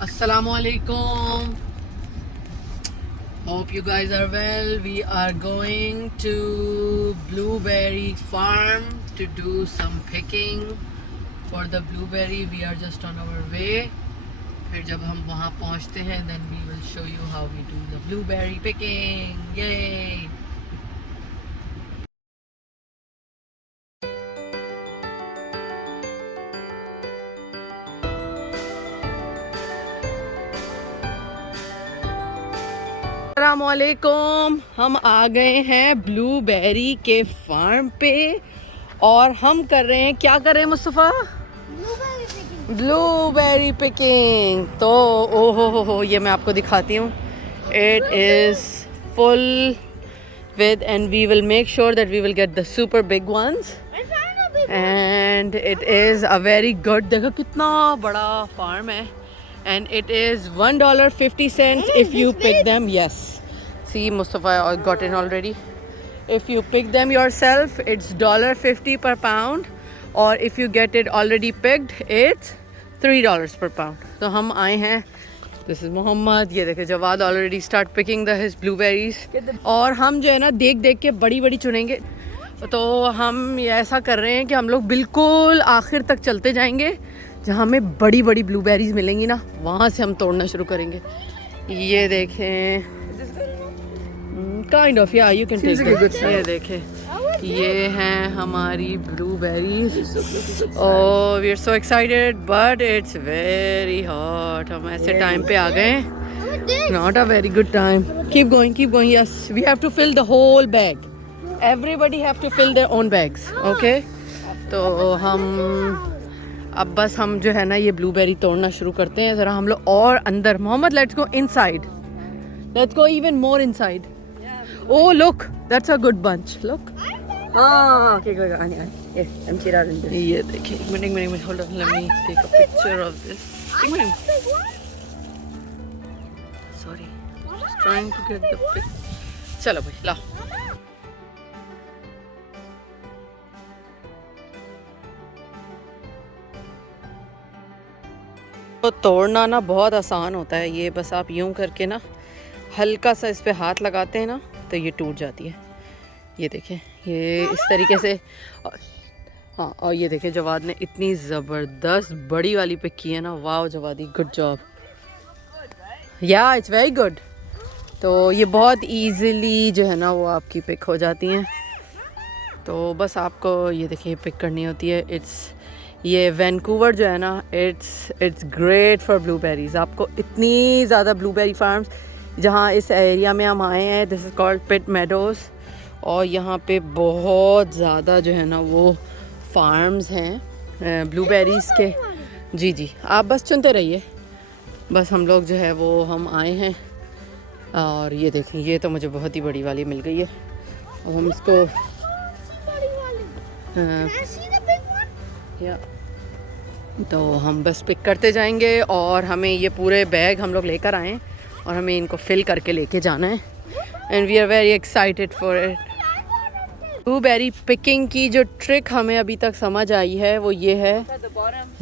Assalamu alaikum. Hope you guys are well. We are going to Blueberry Farm to do some picking for the blueberry. We are just on our way. फिर जब हम वहाँ पहुँचते हैं, then we will show you how we do the blueberry picking. Yay! अस्सलामुअलैकुम। हम आ गए हैं ब्लूबेरी के फार्म पे और हम कर रहे हैं, क्या कर रहे हैं मुस्तफ़ा? Blueberry picking. तो ओहो हो, ये मैं आपको दिखाती हूँ। It is full with and we will make sure that we will get the super big ones and it is a very good. देखो कितना बड़ा फार्म है and it is $1.50 if you pick them. Yes, see Mustafa got in already. If you pick them yourself it's $1.50 per pound, or if you get it already picked it's $3 per pound. तो हम आए हैं, this is Mohammad, ये देखे Jawad already start picking his blueberries. और हम जो है ना देख देख के बड़ी बड़ी चुनेंगे। तो हम ये ऐसा कर रहे हैं कि हम लोग बिल्कुल आखिर तक चलते जाएंगे, जहाँ हमें बड़ी बड़ी ब्लूबेरीज मिलेंगी ना, वहाँ से हम तोड़ना शुरू करेंगे। ये देखें, काइंड ऑफ या यू कैन टेक इट। ये देखें, ये हैं हमारी blueberries. Oh we are so excited but it's very hot. हम ऐसे टाइम पे आ गए, not a very good time. Keep going, yes we have to fill the whole bag. Everybody have to fill their own bags. Okay, तो हम अब बस हम जो है ना ये ब्लूबेरी तोड़ना शुरू करते हैं। ज़रा हम लोग और अंदर, Mohammed let's go inside, let's go even more inside. Oh look, that's a good bunch, look. Okay, go. Yes, I'm Chirag. ये देखिए, एक minute, hold on, let me take a picture of this. Sorry, just trying to get the pic. चलो भाई लाओ। तो तोड़ना ना बहुत आसान होता है। ये बस आप यूं करके ना हल्का सा इस पे हाथ लगाते हैं ना तो ये टूट जाती है। ये देखें, ये इस तरीके से। हाँ, और ये देखें जवाद ने इतनी ज़बरदस्त बड़ी वाली पिक की है ना। वाह जवादी, गुड जॉब। या इट्स वेरी गुड। तो ये बहुत इजीली जो है ना वो आपकी पिक हो जाती हैं। तो बस आपको ये देखिए पिक करनी होती है। ये वैंकूवर जो है ना, इट्स ग्रेट फॉर ब्लूबेरीज। आपको इतनी ज़्यादा ब्लूबेरी फार्म्स, जहाँ इस एरिया में हम आए हैं, this is called Pitt Meadows, और यहाँ पे बहुत ज़्यादा जो है ना वो फार्म्स हैं ब्लूबेरीज़ के। जी, आप बस चुनते रहिए। बस हम लोग जो है वो हम आए हैं, और ये देखें, ये तो मुझे बहुत ही बड़ी वाली मिल गई है। अब हम इसको या तो हम बस पिक करते जाएंगे, और हमें ये पूरे बैग हम लोग लेकर आए हैं और हमें इनको फिल करके लेके जाना है। And we are very excited for it. Blueberry picking की जो ट्रिक हमें अभी तक समझ आई है वो ये है,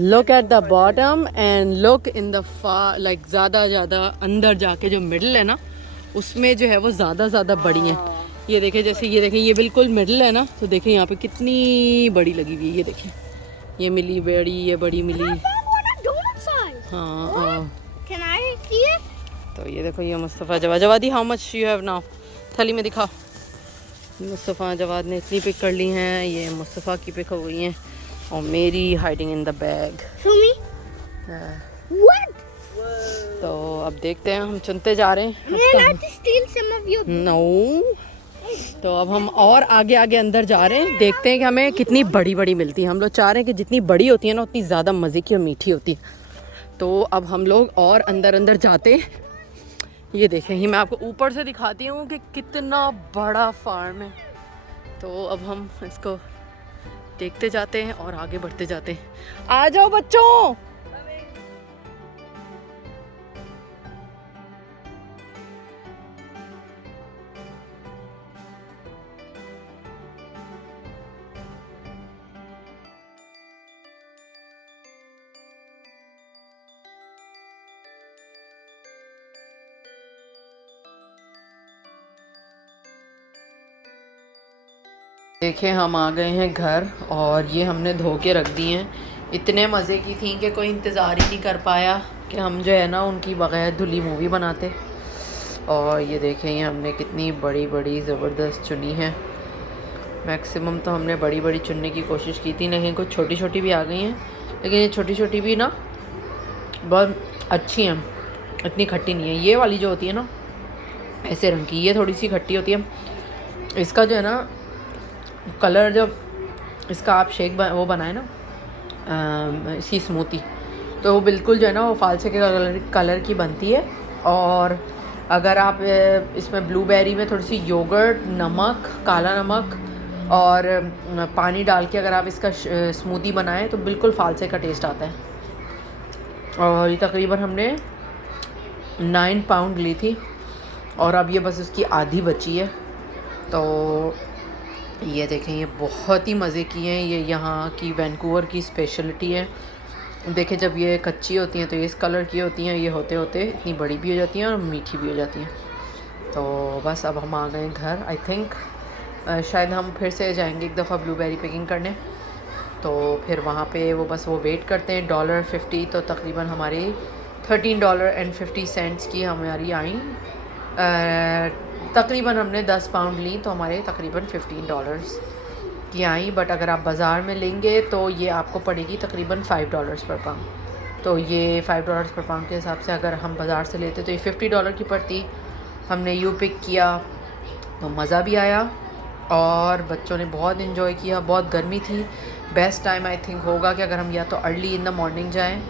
look at the bottom and look in the like ज़्यादा अंदर जाके जो मिडल है ना उसमें जो है वो ज़्यादा बड़ी हैं। ये देखें, जैसे ये देखें, ये बिल्कुल मिडल है ना, तो देखें यहाँ पे कितनी बड़ी लगी हुई है। ये देखें, ये मिली बड़ी, ये बड़ी मिली। हाँ, तो ये देखो, ये Mustafa Javadi, how much you have now? थैली में दिखाओ। मुस्तफ़ा जवाद ने इतनी पिक कर ली हैं, ये मुस्तफ़ा की पिक हो गई हैं, और मेरी हाइडिंग इन द बैग। तो अब देखते हैं, हम चुनते जा रहे हैं। नो, तो अब हम और आगे अंदर जा रहे हैं, देखते हैं कि हमें कितनी बड़ी मिलती है। हम लोग चाह रहे हैं कि जितनी बड़ी होती है ना उतनी ज़्यादा मज़े की और मीठी होती है। तो अब हम लोग और अंदर जाते हैं। ये देखें, ही मैं आपको ऊपर से दिखाती हूँ कि कितना बड़ा फार्म है। तो अब हम इसको देखते जाते हैं और आगे बढ़ते जाते हैं। आ जाओ बच्चों। देखें हम आ गए हैं घर और ये हमने धो के रख दिए हैं। इतने मज़े की थी कि कोई इंतज़ार ही नहीं कर पाया कि हम जो है ना उनकी बग़ैर धुली मूवी बनाते। और ये देखें ये हमने कितनी बड़ी बड़ी ज़बरदस्त चुनी है। मैक्सिमम तो हमने बड़ी बड़ी चुनने की कोशिश की थी, नहीं कुछ छोटी छोटी भी आ गई हैं, लेकिन ये छोटी छोटी भी ना बहुत अच्छी हैं, इतनी खट्टी नहीं है। ये वाली जो होती है ना ऐसे रंग की, ये थोड़ी सी खट्टी होती है। इसका जो है ना कलर, जब इसका आप शेक वो बनाए ना इसकी स्मूथी, तो वो बिल्कुल जो है ना वो फालसे के कलर की बनती है। और अगर आप इसमें ब्लूबेरी में थोड़ी सी योगर्ट, नमक, काला नमक और पानी डाल के अगर आप इसका स्मूदी बनाएं तो बिल्कुल फालसे का टेस्ट आता है। और ये तकरीबन हमने 9 पाउंड ली थी और अब ये बस उसकी आधी बची है। तो ये देखें ये बहुत ही मज़े की हैं। ये यहाँ की वैंकूवर की स्पेशलिटी है। देखें जब ये कच्ची होती हैं तो ये इस कलर की होती हैं, ये होते होते इतनी बड़ी भी हो जाती हैं और मीठी भी हो जाती हैं। तो बस अब हम आ गए घर। आई थिंक शायद हम फिर से जाएंगे एक दफ़ा ब्लूबेरी पिकिंग करने, तो फिर वहाँ पे वो बस वो वेट करते हैं। $50, तो तकरीबन हमारी $13.50 की हमारी आई। तकरीबन हमने 10 पाउंड ली तो हमारे तकरीबन $15 की आई। बट अगर आप बाज़ार में लेंगे तो ये आपको पड़ेगी तकरीबन $5 पर पाउंड। तो ये $5 पर पाउंड के हिसाब से अगर हम बाज़ार से लेते तो ये $50 की पड़ती। हमने यू पिक किया तो मज़ा भी आया और बच्चों ने बहुत इन्जॉय किया। बहुत गर्मी थी। बेस्ट टाइम आई थिंक होगा कि अगर हम या तो अर्ली इन द मॉर्निंग जाएं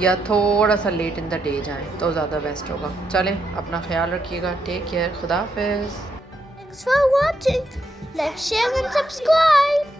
या थोड़ा सा लेट इन द डे जाएं तो ज़्यादा बेस्ट होगा। चलें अपना ख्याल रखिएगा। Take care. खुदा हाफिज़। Thanks for watching. Like, share and subscribe.